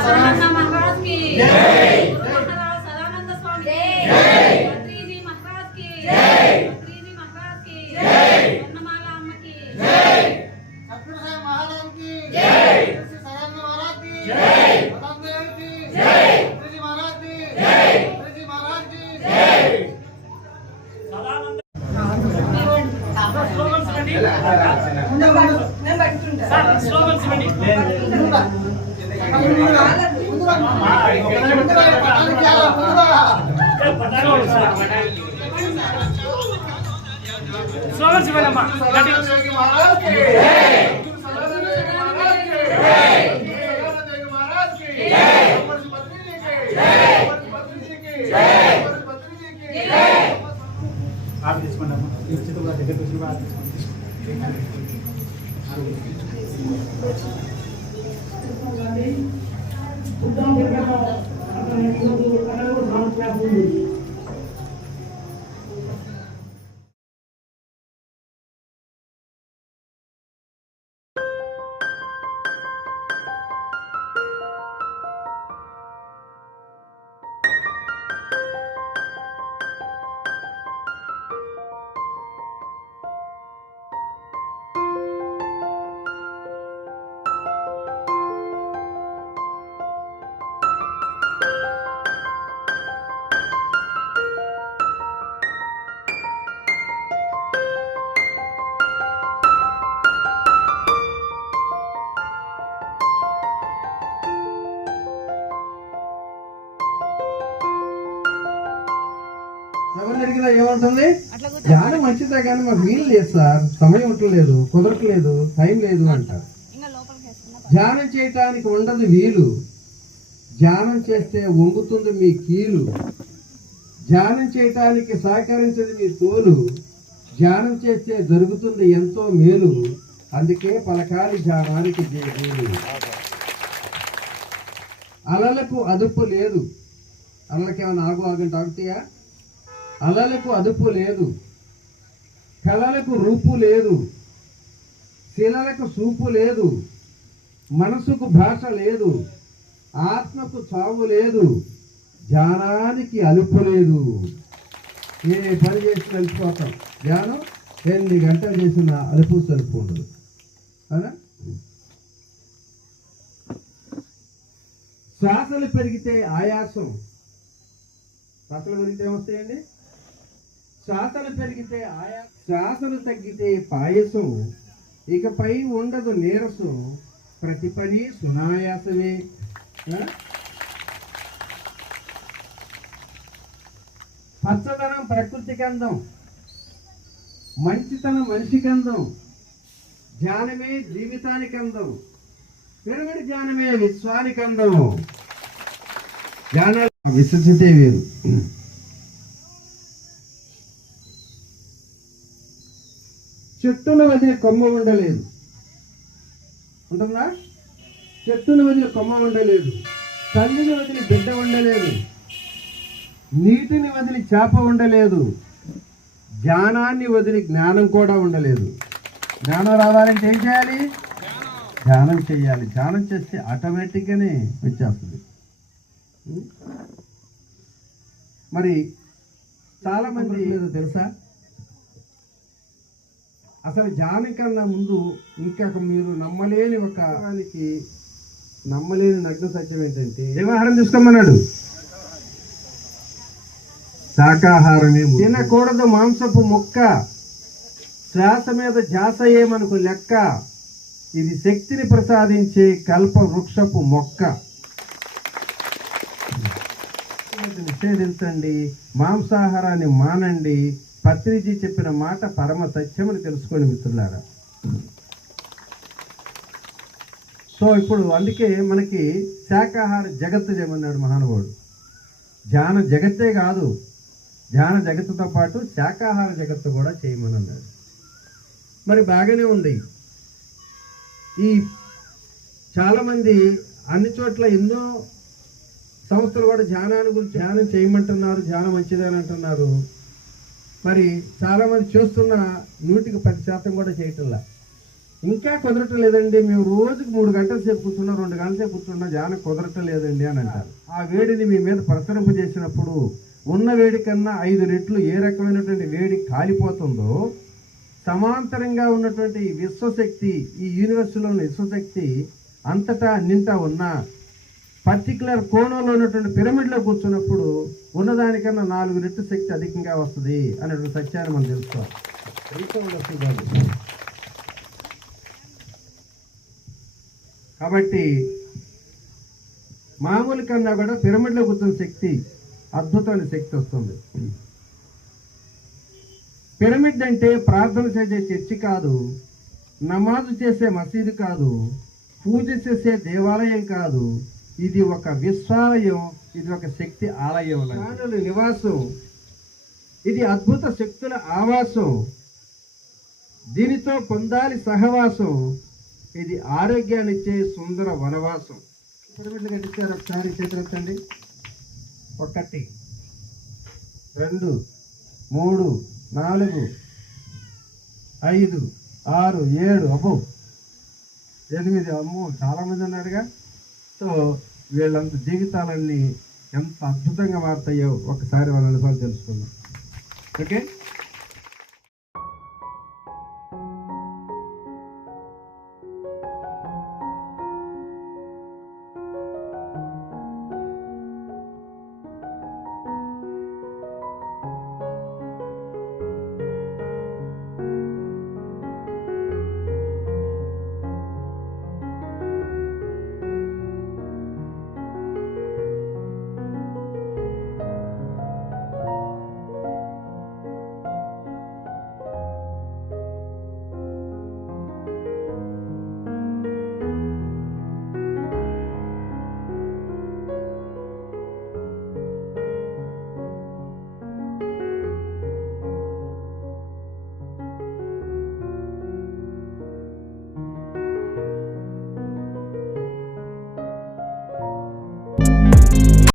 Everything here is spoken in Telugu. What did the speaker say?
सदानंद महाराज की जय। महाराज सदानंद स्वामी जय। पत्री जी महाराज की जय। पत्री जी महाराज की जय। वनमाला अम्मा की जय। सतगुरु साहब महाराज की जय। श्री सदानंद महाराज की जय। सदानंद की जय। पत्री जी महाराज की जय। पत्री जी महाराज की जय। सदानंद स्लोगन्स बनी स्लोगन्स बना महाराज की जय। सदानंद महाराज की जय। सदानंद महाराज की जय। पत्री जी की जय। पत्री जी की जय। पत्री जी की जय। आप తీసుకోండి అమ్మా ఇచ్చితో దగ్గరికి వచ్చి బాగా తీసుకోండి ఎవరు అడిగినా ఏమంటుంది? ధ్యానం మంచిదే కానీ మాకు వీలు లేదు సార్, సమయం ఉండలేదు, కుదరట్లేదు, టైం లేదు అంటారు. ధ్యానం చేయటానికి ఉండదు వీలు, ధ్యానం చేస్తే వంగుతుంది మీ కీలు, ధ్యానం చేయటానికి సహకరించదు మీ తోలు, ధ్యానం చేస్తే జరుగుతుంది ఎంతో మేలు, అందుకే పలకాలి ధ్యానానికి జేలు. అలలకు అదుపు లేదు, అలలకి ఏమైనా ఆగంటే ఆగుతాయా? అలలకు అదుపు లేదు, కళలకు రూపు లేదు, శిలలకు చూపు లేదు, మనసుకు భాష లేదు, ఆత్మకు చావు లేదు, ధ్యానానికి అలుపు లేదు. ఏ పని చేసి కలిసిపోతాం, ధ్యానం 8 గంటలు చేసిన అలుపు సలుపు ఉండదు అవునా? శ్వాసలు పెరిగితే ఆయాసం, శ్వాసలు పెరిగితే ఏమొస్తాయండి? శ్వాసలు పెరిగితే శ్వాసలు తగ్గితే పాయసం, ఇకపై ఉండదు నీరసం, ప్రతి పని సునాయాసమే. పచ్చదనం ప్రకృతికి అందం, మంచితనం మనిషికి అందం, ధ్యానమే జీవితానికి అందం, పిరమిడ్ ధ్యానమే విశ్వానికి అందం. ధ్యానాలు విశ్వసితే వేరు. చెట్టును వదిలి కొమ్మ ఉండలేదు, ఉంటుందా? చెట్టును వదిలి కొమ్మ ఉండలేదు, తల్లిని వదిలి బిడ్డ ఉండలేదు, నీటిని వదిలి చేప ఉండలేదు, ధ్యానాన్ని వదిలి జ్ఞానం కూడా ఉండలేదు. జ్ఞానం రావాలంటే ఏం చేయాలి? ధ్యానం చేయాలి. ధ్యానం చేస్తే ఆటోమేటిక్గానే వచ్చేస్తుంది. మరి చాలా మంది తెలుసా, అసలు ధ్యానం కన్నా ముందు ఇంకా మీరు నమ్మలేని నగ్న సత్యం ఏంటంటే, ఏమాహారం తీసుకోమన్నాడు? శాకాహారమే. తినకూడదు మాంసపు ముక్క, శ్వాస మీద ధ్యాస ఏమనుకు లెక్క, ఇది శక్తిని ప్రసాదించే కల్ప వృక్షపు మొక్క. నిషేధించండి, మాంసాహారాన్ని మానండి, పత్రిజీ చెప్పిన మాట పరమ సత్యమని తెలుసుకోండి మిత్రులారా. సో ఇప్పుడు అందుకే మనకి శాకాహార జగత్తు చేయమన్నాడు మహానుభావుడు. ధ్యాన జగత్తే కాదు, ధ్యాన జగత్తుతో పాటు శాకాహార జగత్తు కూడా చేయమని అన్నాడు. మరి బాగానే ఉంది. ఈ చాలామంది అన్ని చోట్ల ఎన్నో సంస్థలు కూడా ధ్యానాన్ని గురించి ధ్యానం చేయమంటున్నారు, ధ్యానం మంచిదని అంటున్నారు. మరి చాలామంది చేస్తున్న 100% కూడా చేయటంలా. ఇంకా కుదరటం లేదండి, మేము రోజుకు 3 గంటల సేపు కూర్చున్నా, 2 గంటల సేపు కూర్చున్నా ధ్యానం కుదరటం లేదండి అని అంటారు. ఆ వేడిని మీ మీద ప్రసరింపజేసినప్పుడు ఉన్న వేడి కన్నా 5 రెట్లు ఏ రకమైనటువంటి వేడి కాలిపోతుందో, సమాంతరంగా ఉన్నటువంటి ఈ విశ్వశక్తి, ఈ యూనివర్స్లో ఉన్న విశ్వశక్తి అంతటా అన్నింటా ఉన్న పర్టికులర్ కోణంలో ఉన్నటువంటి పిరమిడ్లో కూర్చున్నప్పుడు ఉన్నదానికన్నా 4 రెట్లు శక్తి అధికంగా వస్తుంది అనేటువంటి సత్యాన్ని మనం తెలుసుకోవాలి. కాబట్టి మామూలు కన్నా కూడా పిరమిడ్లో కూర్చున్న శక్తి అద్భుతమైన శక్తి వస్తుంది. పిరమిడ్ అంటే ప్రార్థన చేసే చర్చి కాదు, నమాజు చేసే మసీదు కాదు, పూజ చేసే దేవాలయం కాదు. ఇది ఒక విశ్వాలయం, ఇది ఒక శక్తి ఆలయం, జ్ఞానుల నివాసం. ఇది అద్భుత శక్తుల ఆవాసం. దీనితో పొందాలి సహవాసం. ఇది ఆరోగ్యాన్నిచ్చే సుందర వనవాసం. పిరమిడ్లు కట్టించారు, ఒకసారి చేతులెత్తండి. 1 2 3 4 5 6 7 అబ్బో 8 అమ్మో చాలా మంది ఉన్నారుగా. సో వీళ్ళంత జీవితాలన్నీ ఎంత అద్భుతంగా మారుతాయో ఒకసారి వాళ్ళ అనుభవాలు తెలుసుకుందాం. ఓకే.